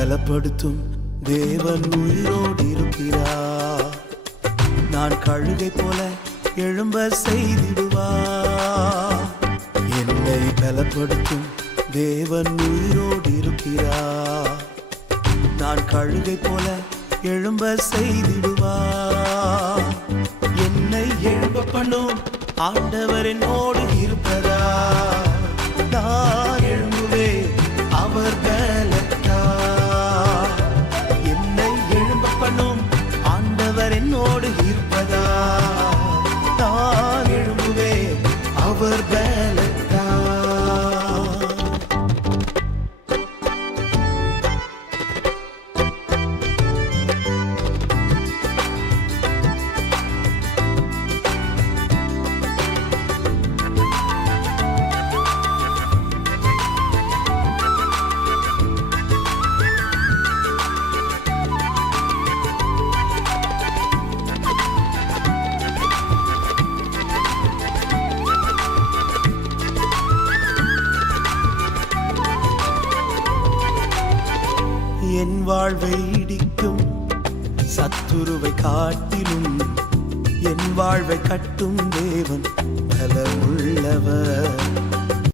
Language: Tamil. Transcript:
பலப்படுத்தும் தேவன் உயிரோடு இருக்கிறார். நான் கழுகை போல எழும்ப செய்திடுவார். என்னை பலப்படுத்தும் தேவன் உயிரோடு இருக்கிறார். நான் கழுகை போல எழும்ப செய்திடுவார். என்னை எழும்ப பண்ணும் ஆண்டவர் என்னோடு இருப்பதா. நான் எழும்புவேன் அவர் பலத்தால். என்னை எழும்ப பண்ணும் ஆண்டவர் என்னோடு இருப்பதா. நான் எழும்புவேன் அவர் பலத்தால். என் வாழ்வை இடிக்கும் சத்துருவை காட்டிலும் என் வாழ்வை கட்டும் தேவன் பலமுள்ளவர்.